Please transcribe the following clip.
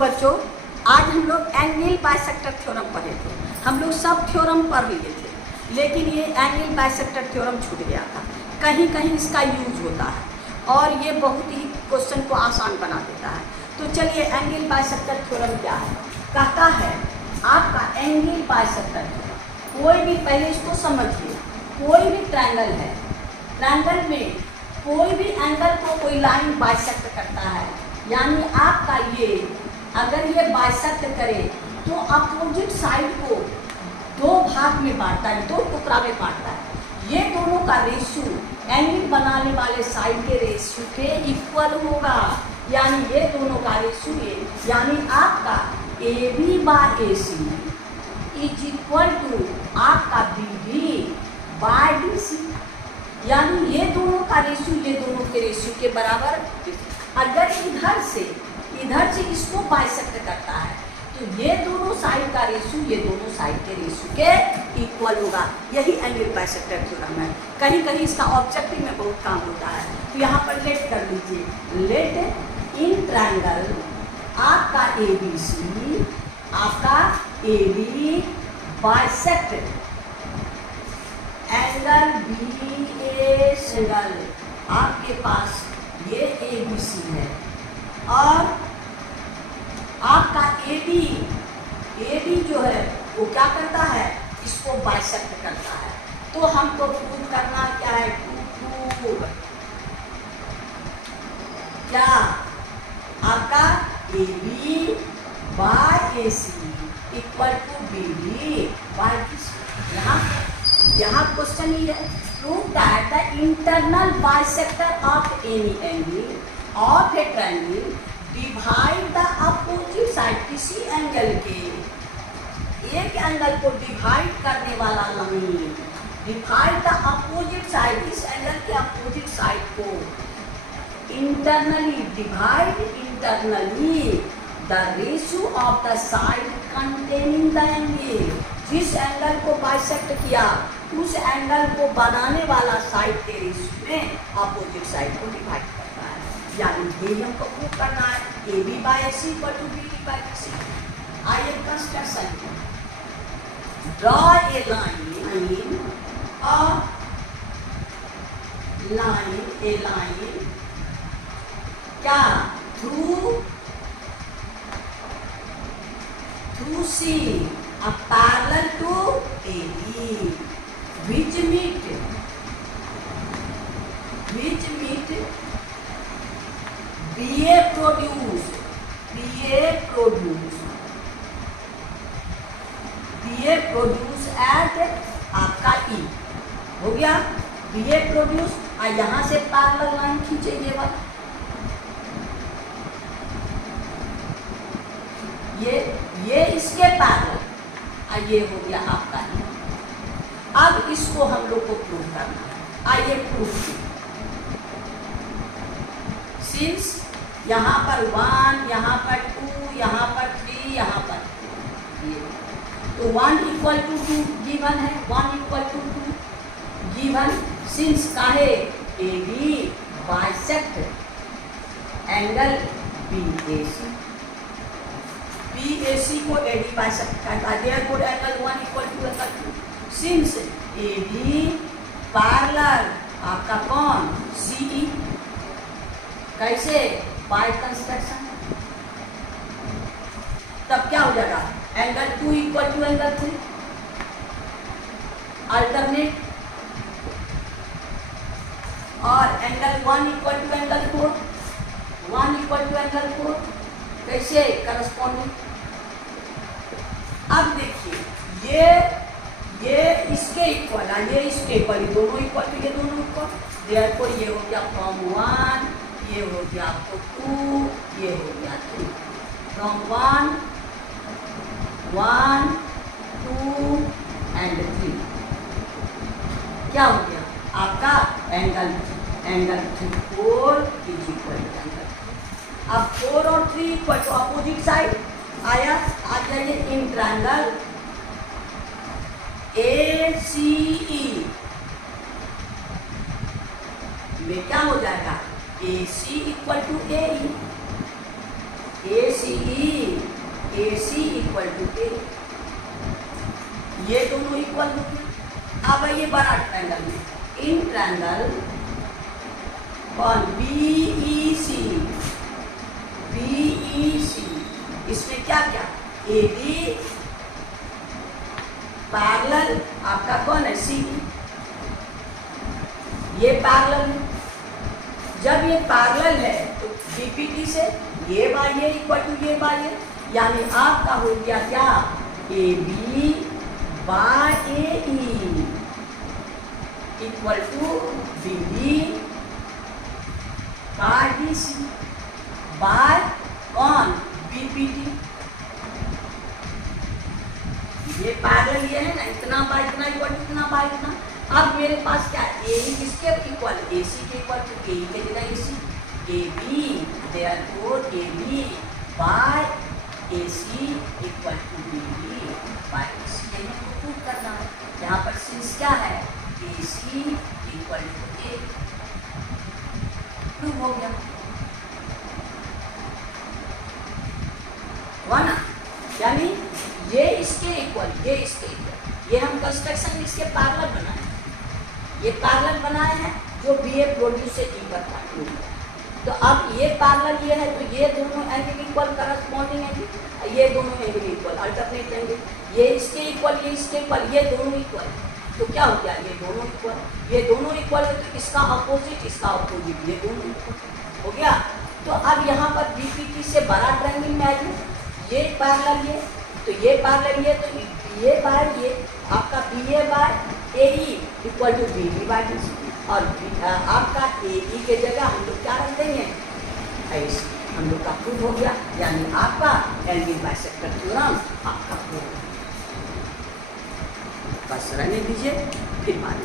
बच्चों, आज हम लोग एंगल बाइसेक्टर थ्योरम पढ़े थे। हम लोग सब थ्योरम पढ़ लिए थे, लेकिन ये एंगल बाइसेक्टर थ्योरम छूट गया था। कहीं कहीं इसका यूज होता है और ये बहुत ही क्वेश्चन को आसान बना देता है। तो चलिए, एंगल बाइसेक्टर थ्योरम क्या है? कहता है आपका एंगल बाइसेक्टर थ्योरम, कोई भी, पहले इसको समझिए, कोई भी ट्रायंगल है, ट्रायंगल में कोई भी एंगल को कोई लाइन बाइसेक्ट करता है, यानी आपका ये अगर ये बाइसेक्ट करे तो अपोजिट साइड को दो भाग में बांटता है, दो टुकड़ा में बांटता है। ये दोनों का रेशियो एंगल बनाने वाले साइड के रेशियो के इक्वल होगा, यानी ये दोनों का रेशियो यानी आपका A B by A C is equal to आपका B D by D C, यानी ये दोनों का रेशियो ये दोनों के रेशियो के बराबर। अगर इधर से इसको बाइसेक्ट करता है तो ये दोनों साइड का रेशियो ये दोनों साइड के रेशियो के इक्वल होगा। यही एंगल बाइसेक्टर थ्योरम है। कहीं कहीं इसका ऑब्जेक्टिव में बहुत काम होता है, तो यहाँ पर लेट कर लीजिए, लेट इन ट्रायंगल आपका ए बी सी, आपका A B bisect angle B A single, आपके पास ये ए बी सी है और आपका ए बी जो है वो क्या करता है, इसको बाइसेक्ट करता है। तो हमको प्रूव करना क्या है, प्रूव क्या आपका A B by A C equal to B D by D C. यहाँ क्वेश्चन ये है, prove that the internal bisector of any angle of a triangle divide the opposite side, किसी एंगल के एक एंगल को divide करने वाला line, divide the opposite side, इस एंगल के अपोजिट साइड को internally divide, internally the ratio of the side containing the angle. जिस एंगल को बाइसेक्ट किया उस एंगल को बनाने वाला साइड के रेशियो में अपोजिट साइड को डिवाइड करता है, यानी ये हमको प्रूव करना है, A B by A C equal to B D by D C. आइए construction, draw a line, a line क्या through C a parallel to AB which meet BA produce at आपका E हो गया, BA produce, और यहाँ से parallel line खींचे ये वाला, ये इसके पैरेलल, और ये हो गया आपका E। अब इसको हम लोग को प्रूव करना है। आइए प्रूफ, सिंस यहाँ पर 1, यहाँ पर 2, यहाँ पर 3, यहाँ पर ये, तो 1 इक्वल टू 2 गिवन है, 1 इक्वल टू 2 गिवन, सिंस काहे A B bisect angle B A C, BAC को AD बाइसेक्ट करता है, therefore angle 1 equal to angle 2, since AB parallel आपका कौन CE, कैसे, बाय कंस्ट्रक्शन। तब क्या हो जाएगा, angle 2 equal to angle 3 alternate, और angle 1 equal to angle 4, 1 equal to angle 4 कैसे करस्पॉन्डिंग। अब देखिए, ये इसके इक्वल है, ये इसके इक्वल, दोनों इक्वल, तो ये दोनों इक्वल, देयरफॉर ये हो गया फ्रॉम 1, ये हो गया आपको 2, ये हो गया 3, फ्रॉम 1, 2 एंड 3 क्या हो गया आपका angle 3 4 is equal to angle. अब 4 और 3 इक्वल टू अपोजिट साइड आया, आ जाइए इन ट्रायंगल ACE में क्या हो जाएगा, AC equal to AE, ACE AC equal to A, ये दोनों इक्वल हो गए। अब ये बड़ा ट्रायंगल में, इन ट्रायंगल कौन BEC, इसमें क्या क्या AB पैरेलल आपका कौन है CE, ये पैरेलल है। जब ये पैरेलल है तो BPT से ये बाय ये इक्वल टू ये बाय ये, यानी आपका हो गया क्या AB by AE equal to BD by BC by कौन BPT। ये पैरेलल ये है ना, इतना बाय इतना इक्वल टू इतना बाय इतना। अब मेरे पास क्या है AE किसके इक्वल, AC के इक्वल टू AE के जगह AC, AB therefore AB by AC equal to BD by AC। यही हमको प्रूव करना है। यहाँ पर सिंस क्या है AC equal to A, prove हो गया हुआ ना। यानी ये इसके इक्वल, ये इसके इक्वल, ये हम कंस्ट्रक्शन इसके पैरेलल बनाए, ये पैरेलल बनाए हैं जो BA प्रोड्यूस से E करता है। तो अब ये पैरेलल ये है तो ये दोनों एंगल इक्वल, करस्पॉन्डिंग एंगल, ये दोनों एंगल इक्वल, अल्टरनेट एंगल, ये इसके इक्वल ये इसके इक्वल, ये दोनों इक्वल। तो क्या हो गया ये दोनों इक्वल, ये दोनों इक्वल है तो इसका अपोजिट इसका अपोजिट, ये दोनों इक्वल हो गया। तो अब यहाँ पर BPT से बड़ा ट्रायंगल में आइए, ये पैरेलल ये, तो ये पैरेलल ये, तो BA बाय ये आपका BA by AE equal to BD by DC, और आपका AE के जगह हम लोग क्या रख देंगे ऐसे, हम लोग का प्रूव हो गया। यानी आपका एंगल बाइसेक्टर थ्योरम आपका प्रूव। बस रहने दीजिए, फिर बात